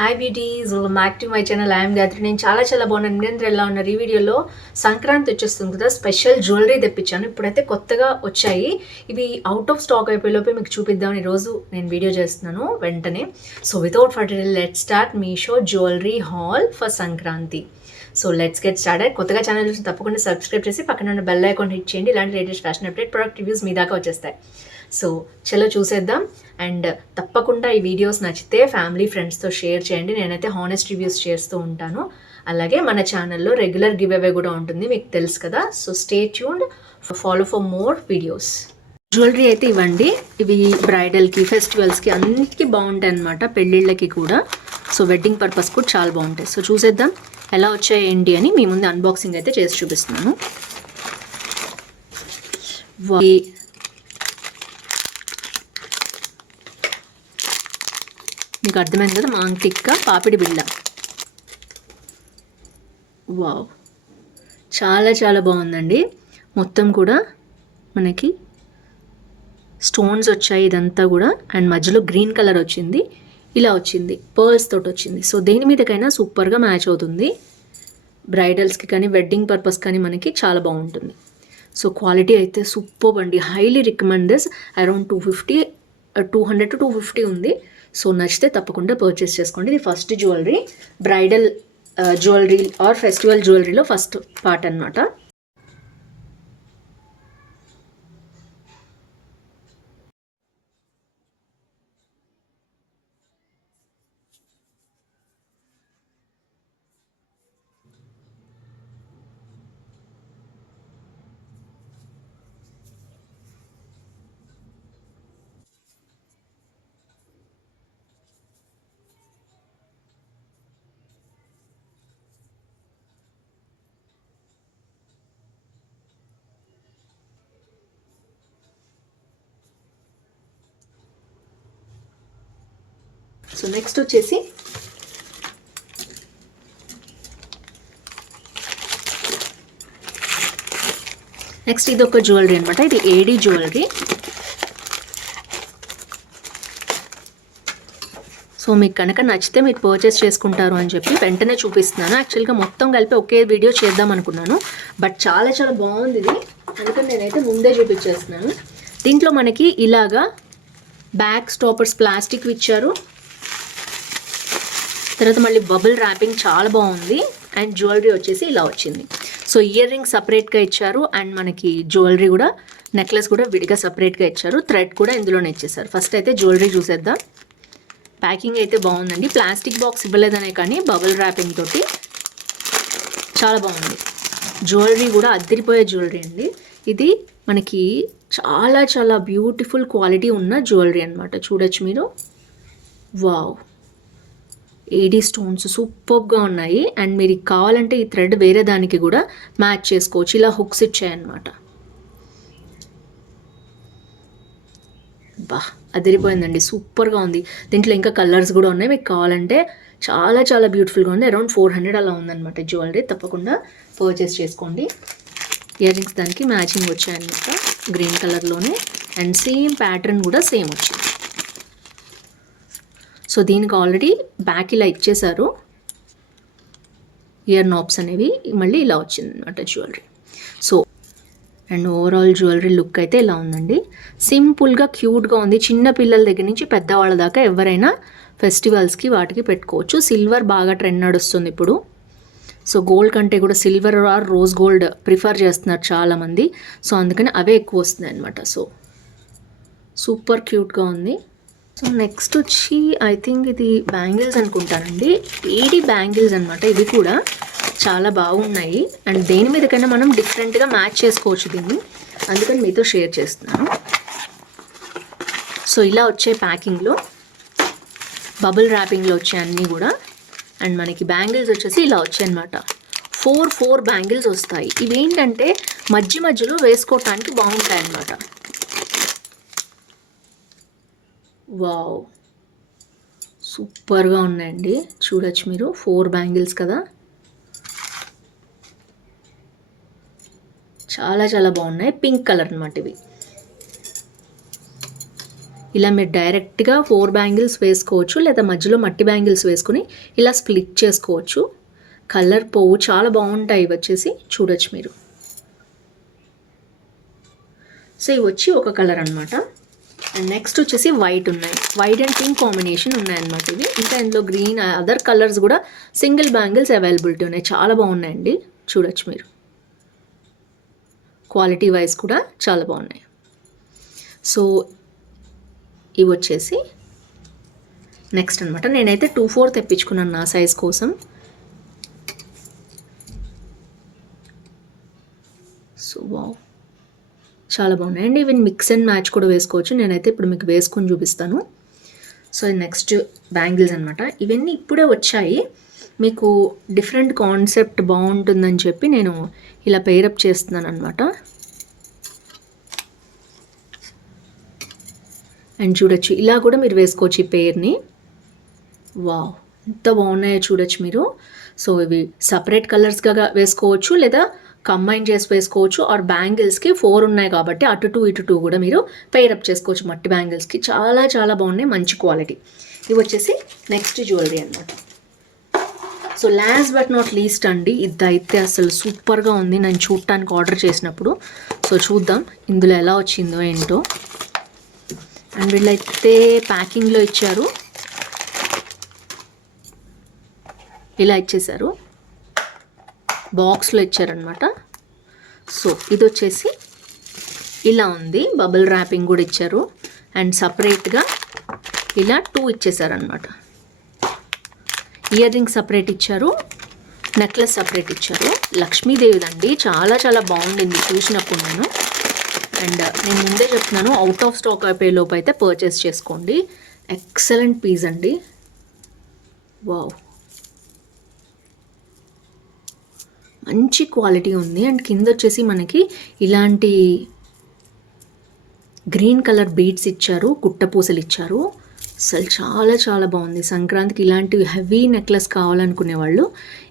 Hi beauties, welcome back to my channel. I'm Gayatri. నేను చాలా బాగున్నాను. మీరందరూ ఎలా ఉన్నారు? ఈ వీడియోలో సంక్రాంతి వచ్చేస్తుంది కదా, స్పెషల్ జ్యువెలరీ తెప్పించాను. ఇప్పుడైతే కొత్తగా వచ్చాయి. ఇవి అవుట్ ఆఫ్ స్టాక్ అయిపోయేలోపే మీకు చూపిద్దామని ఈరోజు నేను వీడియో చేస్తున్నాను వెంటనే. So without further let's start Meesho jewellery hall for Sankranti. So let's get started. కొత్తగా ఛానల్ చూసి తప్పకుండా సబ్స్క్రైబ్ చేసి పక్కన ఉన్న బెల్ ఐకాన్ హిట్ చేయండి. ఇలాంటి latest fashion update, product reviews మీ దాకా వచ్చేస్తాయి. సో చలో చూసేద్దాం. అండ్ తప్పకుండా ఈ వీడియోస్ నచ్చితే ఫ్యామిలీ ఫ్రెండ్స్తో షేర్ చేయండి. నేనైతే హానెస్ట్ రివ్యూస్ చేస్తూ ఉంటాను. అలాగే మన ఛానల్లో రెగ్యులర్ గివ్ అవే కూడా ఉంటుంది, మీకు తెలుసు కదా. So stay tuned, follow for more videos. Jewellery అయితే ఇవ్వండి. ఇవి బ్రైడల్కి, ఫెస్టివల్స్కి అన్నిటికీ బాగుంటాయి అన్నమాట, పెళ్ళిళ్ళకి కూడా. సో వెడ్డింగ్ పర్పస్ కూడా చాలా బాగుంటాయి. సో చూసేద్దాం ఎలా వచ్చాయి ఏంటి అని. మీ ముందు అన్బాక్సింగ్ అయితే చేసి చూపిస్తున్నాను. మీకు అర్థమైంది కదా, మాంటిక్క పాపిడి బిళ్ళ. వావ్, చాలా బాగుందండి. మొత్తం కూడా మనకి స్టోన్స్ వచ్చాయి ఇదంతా కూడా. అండ్ మధ్యలో గ్రీన్ కలర్ వచ్చింది, ఇలా వచ్చింది, పర్ల్స్ తోటి వచ్చింది. సో దేని మీదకైనా సూపర్గా మ్యాచ్ అవుతుంది. బ్రైడల్స్కి కానీ వెడ్డింగ్ పర్పస్ కానీ మనకి చాలా బాగుంటుంది. సో క్వాలిటీ అయితే సూపర్ అండి. Highly recommend this. Around 200 to 250 ఉంది. సో నచ్చితే తప్పకుండా పర్చేస్ చేసుకోండి. ఇది first jewellery, bridal jewellery or festival జ్యువెలరీలో ఫస్ట్ పార్ట్ అన్నమాట. సో నెక్స్ట్ వచ్చేసి ఇది ఒక జ్యువెలరీ అనమాట. ఇది ఏడీ జ్యువెలరీ. సో మీకు కనుక నచ్చితే మీరు పర్చేస్ చేసుకుంటారు అని చెప్పి వెంటనే చూపిస్తున్నాను. యాక్చువల్గా మొత్తం కలిపి ఒకే వీడియో చేద్దాం అనుకున్నాను, బట్ చాలా బాగుంది ఇది, అందుకని నేనైతే ముందే చూపించేస్తున్నాను. దీంట్లో మనకి ఇలాగా బ్యాక్ స్టాపర్స్ ప్లాస్టిక్ ఇచ్చారు. తర్వాత మళ్ళీ బబుల్ ర్యాపింగ్ చాలా బాగుంది. అండ్ జ్యువెలరీ వచ్చేసి ఇలా వచ్చింది. సో ఇయర్ రింగ్ సపరేట్గా ఇచ్చారు. అండ్ మనకి జ్యువెలరీ కూడా, నెక్లెస్ కూడా విడిగా సపరేట్గా ఇచ్చారు. థ్రెడ్ కూడా ఇందులోనే ఇచ్చేసారు. ఫస్ట్ అయితే జ్యువెలరీ చూసేద్దాం. ప్యాకింగ్ అయితే బాగుందండి. ప్లాస్టిక్ బాక్స్ ఇవ్వలేదనే కానీ బబుల్ ర్యాపింగ్ తోటి చాలా బాగుంది. జ్యువెలరీ కూడా అదిరిపోయే జ్యువెలరీ అండి. ఇది మనకి చాలా బ్యూటిఫుల్ క్వాలిటీ ఉన్న జ్యువెలరీ అనమాట. చూడొచ్చు మీరు. వావ్, ఏడీ స్టోన్స్ సూపర్గా ఉన్నాయి. అండ్ మీరు కావాలంటే ఈ థ్రెడ్ వేరే దానికి కూడా మ్యాచ్ చేసుకోవచ్చు. ఇలా హుక్స్ ఇచ్చాయన్నమాట. బా, అదిరిపోయిందండి, సూపర్గా ఉంది. దీంట్లో ఇంకా కలర్స్ కూడా ఉన్నాయి. మీకు కావాలంటే చాలా బ్యూటిఫుల్గా ఉంది. అరౌండ్ 400 అలా ఉందన్నమాట జ్యువెలరీ. తప్పకుండా పర్చేస్ చేసుకోండి. ఇయర్ రింగ్స్ దానికి మ్యాచింగ్ వచ్చాయన్నమాట, గ్రీన్ కలర్లోనే. అండ్ సేమ్ ప్యాటర్న్ కూడా సేమ్ వచ్చింది. సో దీనికి ఆల్రెడీ బ్యాక్ ఇలా ఇచ్చేసారు, ఇయర్ నాబ్స్ అనేవి. మళ్ళీ ఇలా వచ్చింది అనమాట jewellery. So and overall jewellery look అయితే ఇలా ఉందండి. సింపుల్గా క్యూట్గా ఉంది. చిన్న పిల్లల దగ్గర నుంచి పెద్దవాళ్ళ దాకా ఎవరైనా ఫెస్టివల్స్కి వాటికి పెట్టుకోవచ్చు. సిల్వర్ బాగా ట్రెండ్ నడుస్తుంది ఇప్పుడు. సో గోల్డ్ కంటే కూడా silver or rose gold prefer చేస్తున్నారు చాలామంది. సో అందుకని అవే ఎక్కువ వస్తున్నాయి అనమాట. సో సూపర్ క్యూట్గా ఉంది. సో నెక్స్ట్ వచ్చి ఐ థింక్ ఇది బ్యాంగిల్స్ అనుకుంటానండి. ఏడీ బ్యాంగిల్స్ అనమాట. ఇవి కూడా చాలా బాగున్నాయి. అండ్ దేని మీదకైనా మనం డిఫరెంట్గా మ్యాచ్ చేసుకోవచ్చు దీన్ని, అందుకని మీతో షేర్ చేస్తున్నాను. సో ఇలా వచ్చే ప్యాకింగ్లో, బబుల్ ర్యాపింగ్లో వచ్చే అన్నీ కూడా. అండ్ మనకి బ్యాంగిల్స్ వచ్చేసి ఇలా వచ్చాయి అనమాట. 4 బ్యాంగిల్స్ వస్తాయి. ఇవేంటంటే మధ్యలో వేసుకోవటానికి బాగుంటాయి అన్నమాట. వావ్, సూపర్గా ఉన్నాయండి. చూడొచ్చు మీరు. 4 బ్యాంగిల్స్ కదా, చాలా బాగున్నాయి. పింక్ కలర్ అనమాట ఇవి. ఇలా మీరు డైరెక్ట్గా 4 బ్యాంగిల్స్ వేసుకోవచ్చు, లేదా మధ్యలో మట్టి బ్యాంగిల్స్ వేసుకుని ఇలా స్ప్లిట్ చేసుకోవచ్చు. కలర్ పోవు, చాలా బాగుంటాయి. ఇవి వచ్చేసి చూడొచ్చు మీరు. సో ఇవి వచ్చి ఒక కలర్ అనమాట. అండ్ నెక్స్ట్ వచ్చేసి వైట్ ఉన్నాయి, వైట్ అండ్ పింక్ కాంబినేషన్ ఉన్నాయన్నమాట ఇవి. ఇంకా ఇందులో గ్రీన్, అదర్ కలర్స్ కూడా సింగిల్ బ్యాంగిల్స్ అవైలబిలిటీ ఉన్నాయి. చాలా బాగున్నాయండి, చూడొచ్చు మీరు. క్వాలిటీ వైజ్ కూడా చాలా బాగున్నాయి. సో ఇవి వచ్చేసి నెక్స్ట్ అనమాట. నేనైతే 2/4 తెప్పించుకున్నాను నా సైజ్ కోసం. సో వావ్, చాలా బాగున్నాయండి. ఇవి మిక్స్ అండ్ మ్యాచ్ కూడా వేసుకోవచ్చు. నేనైతే ఇప్పుడు మీకు వేసుకొని చూపిస్తాను. సో నెక్స్ట్ బ్యాంగిల్స్ అనమాట. ఇవన్నీ ఇప్పుడే వచ్చాయి, మీకు డిఫరెంట్ కాన్సెప్ట్ బాగుంటుందని చెప్పి నేను ఇలా పెయిరప్ చేస్తున్నాను అనమాట. అండ్ చూడొచ్చు, ఇలా కూడా మీరు వేసుకోవచ్చు ఈ పెయిర్ని. వావ్, ఎంత బాగున్నాయో చూడొచ్చు మీరు. సో ఇవి సపరేట్ కలర్స్గా వేసుకోవచ్చు, లేదా కంబైన్ చేసి వేసుకోవచ్చు. ఆర్ బ్యాంగిల్స్కి 4 ఉన్నాయి కాబట్టి అటు 2 ఇటు 2 కూడా మీరు పెయిరప్ చేసుకోవచ్చు మట్టి బ్యాంగిల్స్కి. చాలా చాలా బాగున్నాయి, మంచి క్వాలిటీ. ఇవి వచ్చేసి నెక్స్ట్ జ్యువెలరీ అనమాట. So last but not least అండి, ఇదైతే అసలు సూపర్గా ఉంది నేను చూడటానికి ఆర్డర్ చేసినప్పుడు. సో చూద్దాం ఇందులో ఎలా వచ్చిందో ఏంటో. అండ్ వీళ్ళైతే ప్యాకింగ్లో ఇచ్చారు, ఇలా ఇచ్చేసారు, బాక్స్లో ఇచ్చారనమాట. సో ఇది వచ్చేసి ఇలా ఉంది, బబుల్ ర్యాపింగ్ కూడా ఇచ్చారు. అండ్ సపరేట్గా ఇలా 2 ఇచ్చేసారనమాట. ఇయర్ రింగ్ సపరేట్ ఇచ్చారు, నెక్లెస్ సపరేట్ ఇచ్చారు. లక్ష్మీదేవిదండి, చాలా చాలా బాగుండింది చూసినప్పుడు నేను. అండ్ నేను ముందే చెప్తున్నాను, అవుట్ ఆఫ్ స్టాక్ అయిపోయే లోపు అయితే పర్చేస్ చేసుకోండి. ఎక్సలెంట్ పీస్ అండి. వావ్, మంచి క్వాలిటీ ఉంది. అండ్ కింద వచ్చేసి మనకి ఇలాంటి గ్రీన్ కలర్ బీడ్స్ ఇచ్చారు, కుట్టపూసలు ఇచ్చారు. అసలు చాలా చాలా బాగుంది. సంక్రాంతికి ఇలాంటి హెవీ నెక్లెస్ కావాలనుకునే వాళ్ళు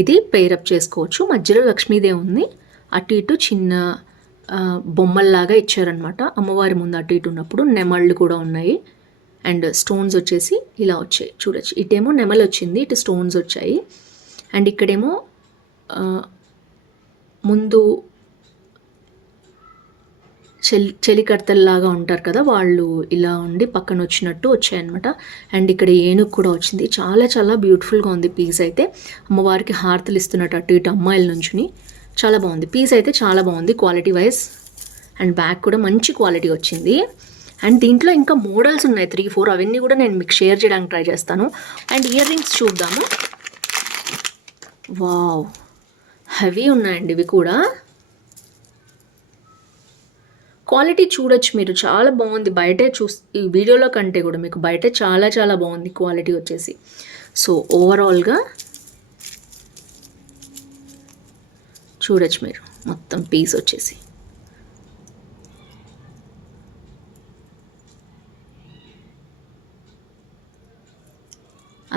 ఇది పెయిరప్ చేసుకోవచ్చు. మధ్యలో లక్ష్మీదేవి ఉంది, అటు ఇటు చిన్న బొమ్మల్లాగా ఇచ్చారనమాట. అమ్మవారి ముందు అటు ఇటు ఉన్నప్పుడు నెమళ్ళు కూడా ఉన్నాయి. అండ్ స్టోన్స్ వచ్చేసి ఇలా వచ్చాయి చూడొచ్చు. ఇటేమో నెమలు వచ్చింది, ఇటు స్టోన్స్ వచ్చాయి. అండ్ ఇక్కడేమో ముందు చెలికర్తల్లాగా ఉంటారు కదా, వాళ్ళు ఇలా ఉండి పక్కన వచ్చినట్టు వచ్చాయన్నమాట. అండ్ ఇక్కడ ఏనుగు కూడా వచ్చింది. చాలా చాలా బ్యూటిఫుల్గా ఉంది పీస్ అయితే. అమ్మవారికి హారతలు ఇస్తున్నట్టు అటు ఇటు అమ్మాయిల నుంచుని చాలా బాగుంది పీస్ అయితే, చాలా బాగుంది క్వాలిటీ వైజ్. అండ్ బ్యాగ్ కూడా మంచి క్వాలిటీ వచ్చింది. అండ్ దీంట్లో ఇంకా మోడల్స్ ఉన్నాయి 3-4, అవన్నీ కూడా నేను మీకు షేర్ చేయడానికి ట్రై చేస్తాను. అండ్ ఇయర్ రింగ్స్ చూద్దాము. వావ్, హెవీ ఉన్నాయండి ఇవి కూడా. క్వాలిటీ చూడొచ్చు మీరు, చాలా బాగుంది. బయటే ఈ వీడియోలో కంటే కూడా మీకు బయట చాలా చాలా బాగుంది క్వాలిటీ వచ్చేసి. సో ఓవరాల్గా చూడొచ్చు మీరు మొత్తం పీస్ వచ్చేసి.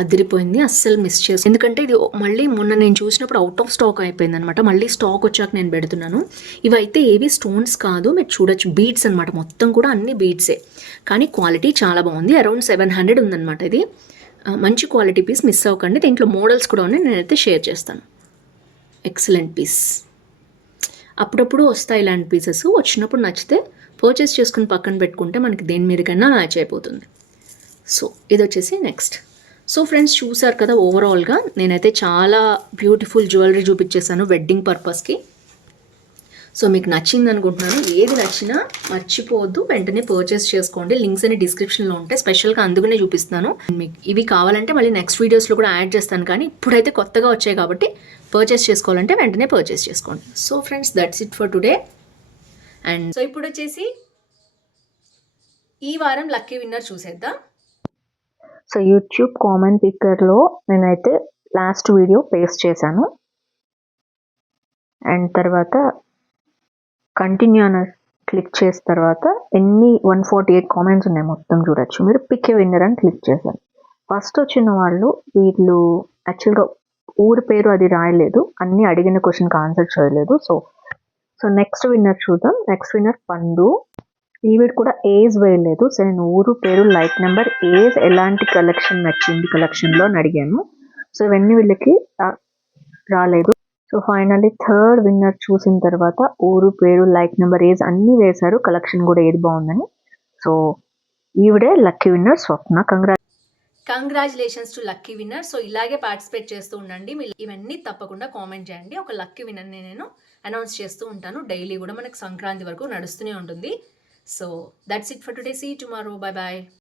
అదిరిపోయింది, అస్సలు మిస్ చేసి. ఎందుకంటే ఇది మళ్ళీ మొన్న నేను చూసినప్పుడు అవుట్ ఆఫ్ స్టాక్ అయిపోయింది అనమాట. మళ్ళీ స్టాక్ వచ్చాక నేను పెడుతున్నాను. ఇవైతే ఏవి స్టోన్స్ కాదు, మీరు చూడొచ్చు బీడ్స్ అనమాట. మొత్తం కూడా అన్ని బీడ్సే, కానీ క్వాలిటీ చాలా బాగుంది. అరౌండ్ 700 ఉందన్నమాట ఇది. మంచి క్వాలిటీ పీస్, మిస్ అవ్వకండి. దీంట్లో మోడల్స్ కూడా ఉన్నాయి, నేనైతే షేర్ చేస్తాను. Excellent piece. అప్పుడప్పుడు వస్తాయి ఇలాంటి పీసెస్, వచ్చినప్పుడు నచ్చితే పర్చేస్ చేసుకుని పక్కన పెట్టుకుంటే మనకి దేని మీదకన్నా మ్యాచ్ అయిపోతుంది. సో ఇది వచ్చేసి నెక్స్ట్. సో ఫ్రెండ్స్ చూసారు కదా, ఓవరాల్గా నేనైతే చాలా బ్యూటిఫుల్ జ్యువెలరీ చూపించేసాను వెడ్డింగ్ పర్పస్కి. సో మీకు నచ్చింది అనుకుంటున్నాను. ఏది నచ్చినా మర్చిపోవద్దు, వెంటనే పర్చేస్ చేసుకోండి. లింక్స్ అన్ని డిస్క్రిప్షన్లో ఉంటాయి. స్పెషల్గా అందుకనే చూపిస్తున్నాను. మీకు ఇవి కావాలంటే మళ్ళీ నెక్స్ట్ వీడియోస్లో కూడా యాడ్ చేస్తాను, కానీ ఇప్పుడైతే కొత్తగా వచ్చాయి కాబట్టి పర్చేస్ చేసుకోవాలంటే వెంటనే పర్చేస్ చేసుకోండి. So friends, that's it for today. And so ఇప్పుడు వచ్చేసి ఈ వారం లక్కీ విన్నర్ చూసేద్దాం. సో యూట్యూబ్ కామెంట్ పిక్కర్లో నేనైతే లాస్ట్ వీడియో పేస్ట్ చేశాను. అండ్ తర్వాత కంటిన్యూ అని క్లిక్ చేసిన తర్వాత ఎన్ని 148 కామెంట్స్ ఉన్నాయి మొత్తం చూడొచ్చు మీరు. పిక్ ఏ విన్నర్ అని క్లిక్ చేశాను. ఫస్ట్ వచ్చిన వాళ్ళు వీళ్ళు యాక్చువల్గా ఊరి పేరు అది రాయలేదు, అన్నీ అడిగిన క్వశ్చన్కి ఆన్సర్ చేయలేదు. సో నెక్స్ట్ విన్నర్ చూద్దాం. నెక్స్ట్ విన్నర్ పండు. ఈవిడ కూడా ఏజ్ వేయలేదు. సో నేను ఊరు, పేరు, లైక్ నెంబర్, ఏజ్, ఎలాంటి కలెక్షన్ నచ్చింది కలెక్షన్లో అని అడిగాను. సో ఇవన్నీ వీళ్ళకి రాలేదు. సో ఫైనల్లీ థర్డ్ విన్నర్ చూసిన తర్వాత ఊరు, పేరు, లైక్ నెంబర్, ఏజ్ అన్నీ వేశారు, కలెక్షన్ కూడా ఏది బాగుందని. సో ఈవిడే lucky winner Swapna. Congratulations to lucky winner. So ఇలాగే పార్టిసిపేట్ చేస్తూ ఉండండి. మీరు ఇవన్నీ తప్పకుండా కామెంట్ చేయండి. ఒక లక్కీ విన్నర్ని నేను అనౌన్స్ చేస్తూ ఉంటాను. డైలీ కూడా మనకు సంక్రాంతి వరకు నడుస్తూనే ఉంటుంది. So that's it for today. See tomorrow. Bye bye.